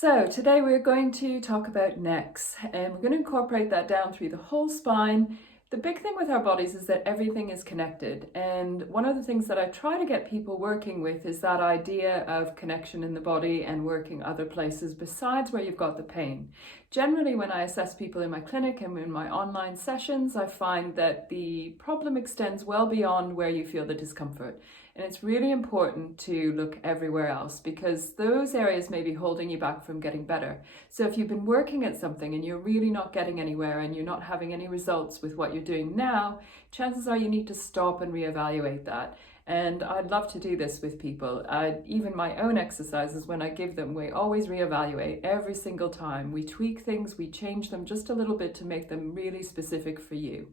So today we're going to talk about necks, and we're going to incorporate that down through the whole spine. The big thing with our bodies is that everything is connected, and one of the things that I try to get people working with is that idea of connection in the body and working other places besides where you've got the pain. Generally, when I assess people in my clinic and in my online sessions, I find that the problem extends well beyond where you feel the discomfort. And it's really important to look everywhere else because those areas may be holding you back from getting better. So if you've been working at something and you're really not getting anywhere and you're not having any results with what you're doing now, chances are you need to stop and reevaluate that. And I'd love to do this with people. Even my own exercises, when I give them, we always reevaluate every single time. We tweak things, we change them just a little bit to make them really specific for you.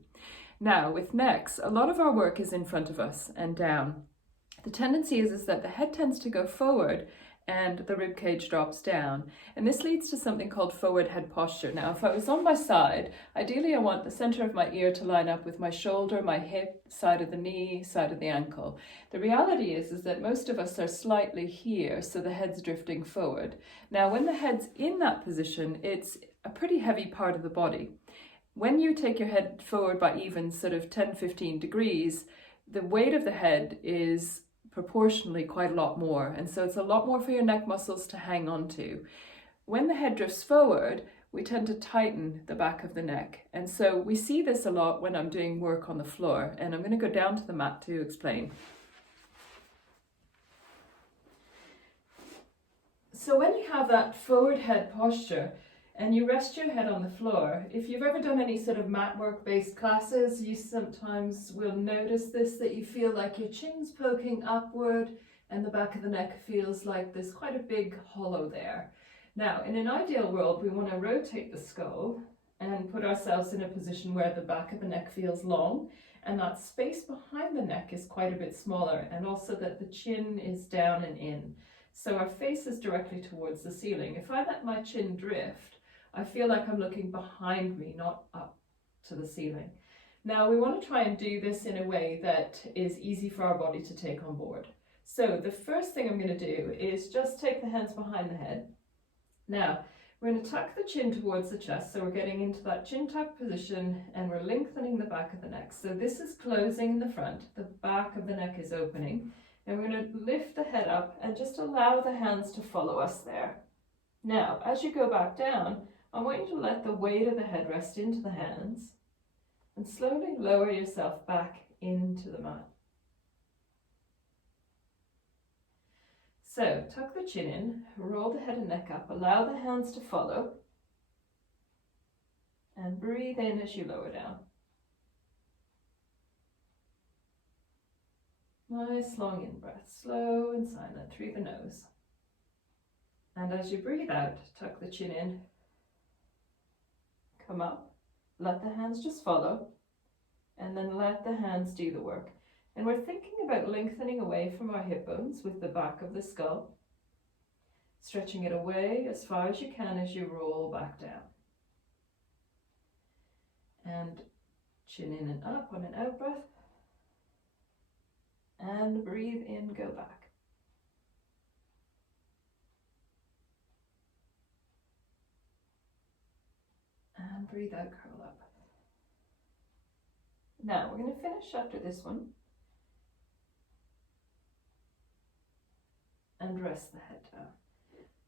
Now, with necks, a lot of our work is in front of us and down. The tendency is that the head tends to go forward and the rib cage drops down. And this leads to something called forward head posture. Now, if I was on my side, ideally I want the center of my ear to line up with my shoulder, my hip, side of the knee, side of the ankle. The reality is that most of us are slightly here, so the head's drifting forward. Now, when the head's in that position, it's a pretty heavy part of the body. When you take your head forward by even sort of 10-15 degrees, the weight of the head is proportionally quite a lot more, and so it's a lot more for your neck muscles to hang on to. When the head drifts forward, we tend to tighten the back of the neck, and so we see this a lot when I'm doing work on the floor, and I'm going to go down to the mat to explain. So when you have that forward head posture and you rest your head on the floor, if you've ever done any sort of mat work based classes, you sometimes will notice this, that you feel like your chin's poking upward and the back of the neck feels like there's quite a big hollow there. Now, in an ideal world, we want to rotate the skull and put ourselves in a position where the back of the neck feels long and that space behind the neck is quite a bit smaller, and also that the chin is down and in. So our face is directly towards the ceiling. If I let my chin drift, I feel like I'm looking behind me, not up to the ceiling. Now, we want to try and do this in a way that is easy for our body to take on board. So the first thing I'm going to do is just take the hands behind the head. Now, we're going to tuck the chin towards the chest, so we're getting into that chin tuck position and we're lengthening the back of the neck. So this is closing in the front, the back of the neck is opening, and we're going to lift the head up and just allow the hands to follow us there. Now, as you go back down, I want you to let the weight of the head rest into the hands and slowly lower yourself back into the mat. So tuck the chin in, roll the head and neck up, allow the hands to follow, and breathe in as you lower down. Nice long in-breath, slow and silent through the nose. And as you breathe out, tuck the chin in, come up, let the hands just follow, and then let the hands do the work. And we're thinking about lengthening away from our hip bones with the back of the skull, stretching it away as far as you can as you roll back down. And chin in and up on an out breath, and breathe in, go back. And breathe out, curl up. Now we're going to finish after this one and rest the head down.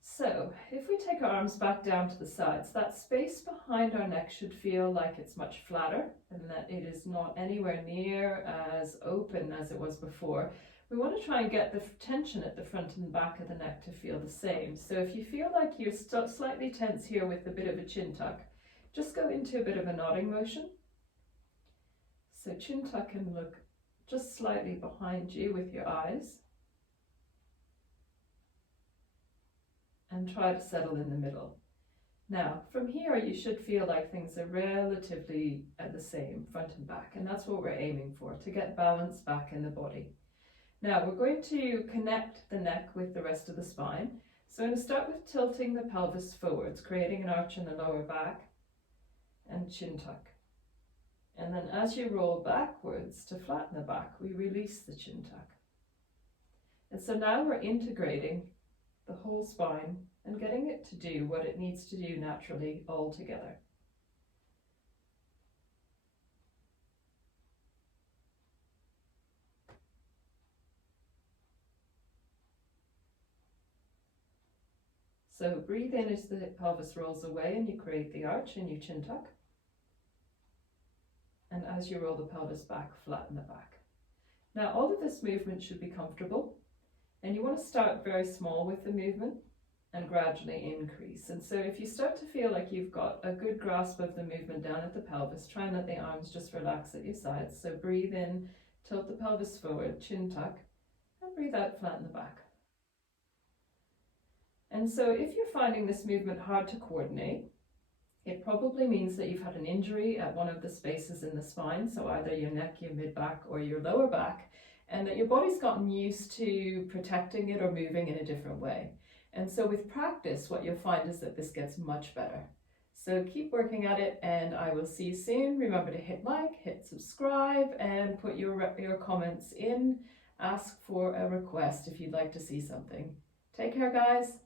So if we take our arms back down to the sides, that space behind our neck should feel like it's much flatter and that it is not anywhere near as open as it was before. We want to try and get the tension at the front and back of the neck to feel the same. So if you feel like you're slightly tense here with a bit of a chin tuck, just go into a bit of a nodding motion. So chin tuck and look just slightly behind you with your eyes. And try to settle in the middle. Now, from here, you should feel like things are relatively the same, front and back, and that's what we're aiming for, to get balance back in the body. Now, we're going to connect the neck with the rest of the spine. So I'm going to start with tilting the pelvis forwards, creating an arch in the lower back, and chin tuck. And then as you roll backwards to flatten the back, we release the chin tuck. And so now we're integrating the whole spine and getting it to do what it needs to do naturally all together. So breathe in as the pelvis rolls away and you create the arch and you chin tuck. And as you roll the pelvis back, flatten the back. Now all of this movement should be comfortable, and you want to start very small with the movement and gradually increase. And so if you start to feel like you've got a good grasp of the movement down at the pelvis, try and let the arms just relax at your sides. So breathe in, tilt the pelvis forward, chin tuck, and breathe out, flatten the back. And so if you're finding this movement hard to coordinate, it probably means that you've had an injury at one of the spaces in the spine, so either your neck, your mid-back, or your lower back, and that your body's gotten used to protecting it or moving in a different way. And so with practice, what you'll find is that this gets much better. So keep working at it, and I will see you soon. Remember to hit like, hit subscribe, and put your comments in. Ask for a request if you'd like to see something. Take care, guys.